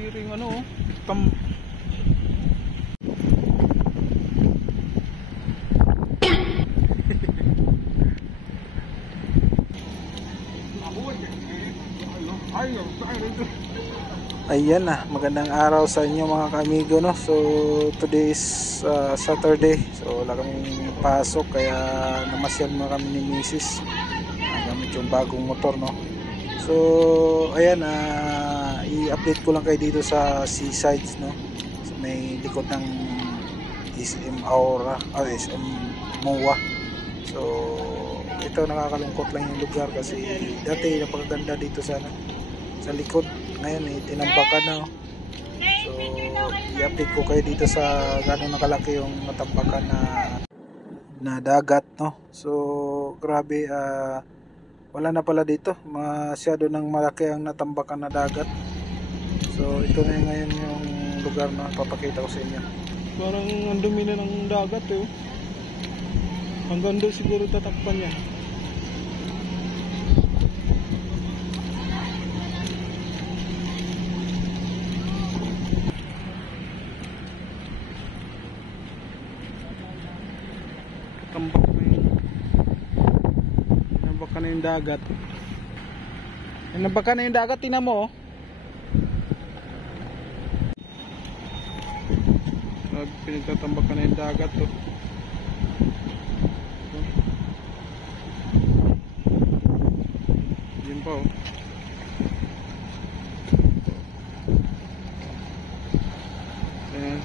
kadiring ano, Ayan na, magandang araw sa inyo mga kaamigo, no? So today is Saturday, so wala kaming pasok kaya namasyal mo kami ni Mrs. Gamit yung bagong motor, no? So ayan, i-update ko lang kayo dito sa Seasides, no? So, may likod ng SM Aura, SM MOA. So ito, nakakalungkot lang yung lugar kasi dati napakaganda dito sa likod. Ngayon tinambakan na. So i-update ko kayo dito sa gano'ng nakalaki yung natambakan na dagat, no? So grabe, wala na pala dito, masyado nang malaki ang natambakan na dagat. So ito na ngayon yung lugar na papakita ko sa inyo. parang ang dumi na ng dagat eh. Hanggang doon siguro tatakpan yan. Tambak na yung dagat. Nambakan na yung dagat, tingnan mo, oh. Pinagtatambakan na yung dagat, oh. Yun pa, oh. Ayan.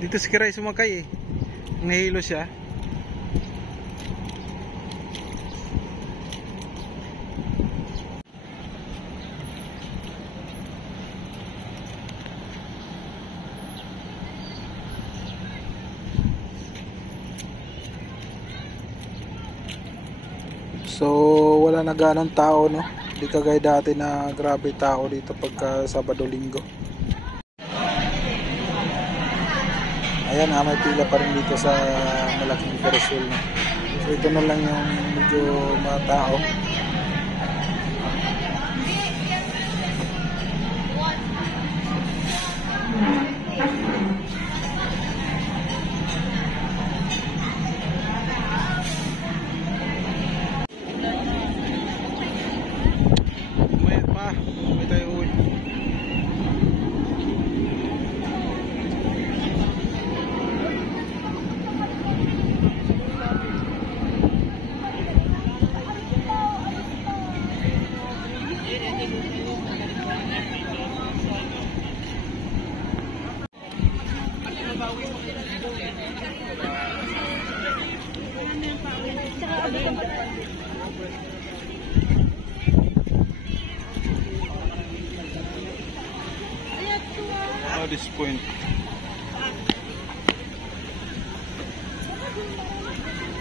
Dito si Kiray sumakay eh. Nahilo siya. So wala na ganong tao, no? Hindi kagaya dati na grabe tao dito pagka Sabado Linggo. Ayan, may pila pa rin dito sa malaking Ferris wheel, no? So ito na lang yung medyo mga tao. May tayo uwi. This point.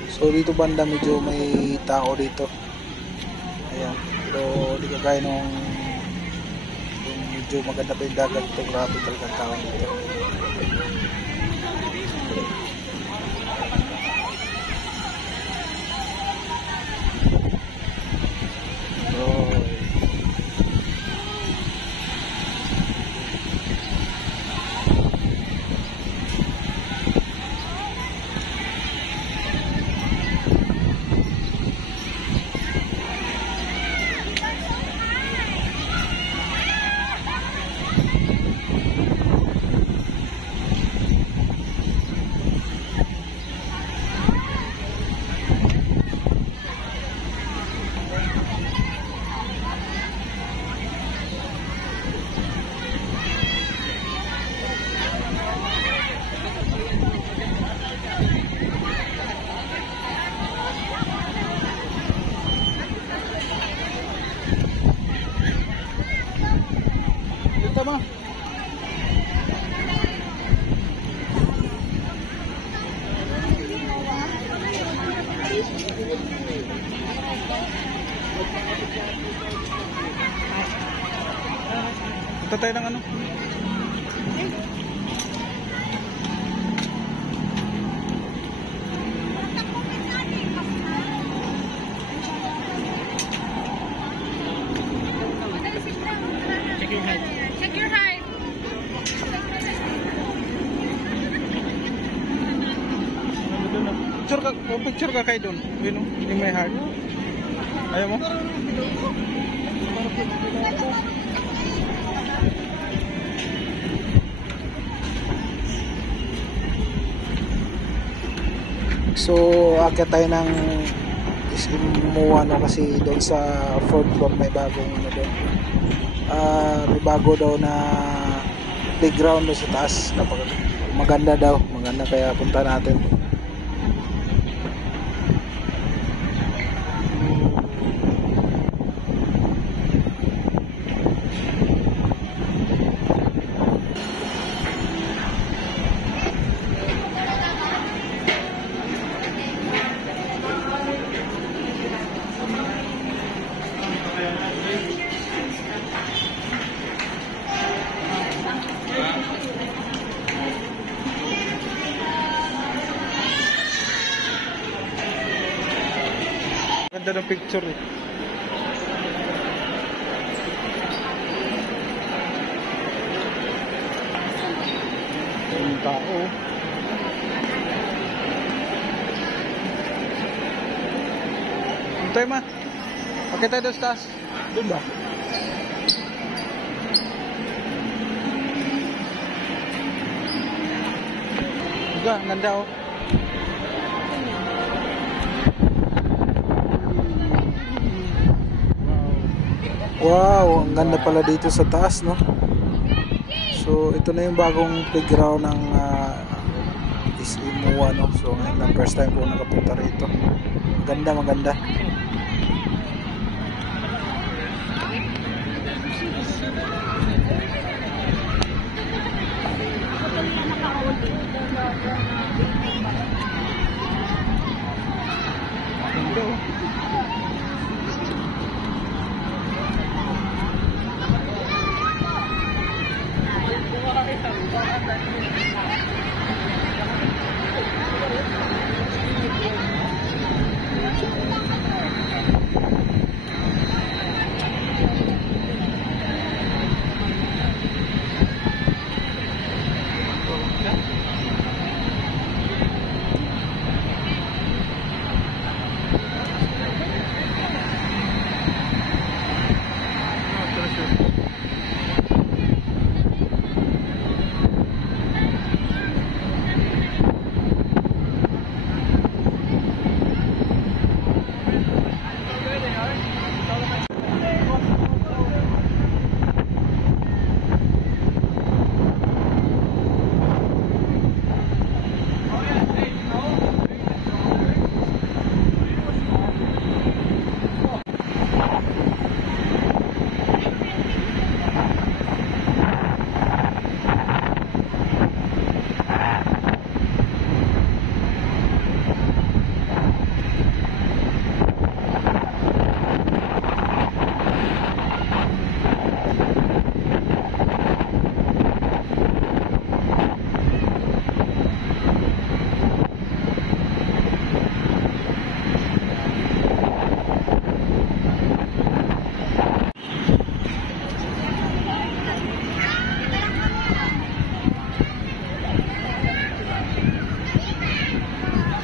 So dito banda medyo may tao dito. Ayan. Pero di kagaya nung medyo maganda pa yung dagat ito. Grabe talaga ang tao dito. Tama. Punta tayo ng ano? Picture ka kayo doon. You know, in my heart. Ayaw mo? So, akit tayo ng Imuwa, no, kasi doon sa 4th floor may bagong ano doon. May bago daw na playground doon sa taas. Maganda daw, maganda, kaya punta natin. Ganda ng picture eh. Yung tao. Hintay ma. Pakita tayo doon sa taas. Doon ba? Diba, ganda oh. Wow, ang ganda pala dito sa taas, no? So, ito na yung bagong playground ng Imuwa, no? So, ngayon lang first time po nakapunta rito. Maganda, maganda. Ganda oh.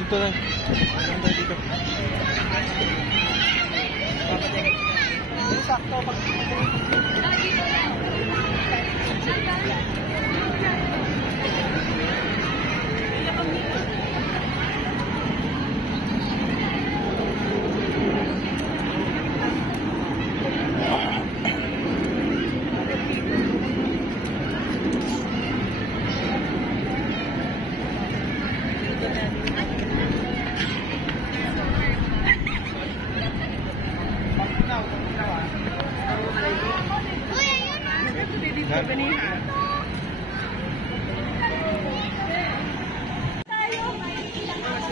Dito lang. Ganda dito. Sakto pag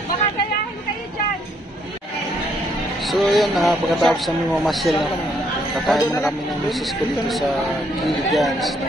Baka gayahin kayo dyan. So yun, pagkatapos namin mamasyal na kakain na kami ng misis ko dito sa Gilligan's, no?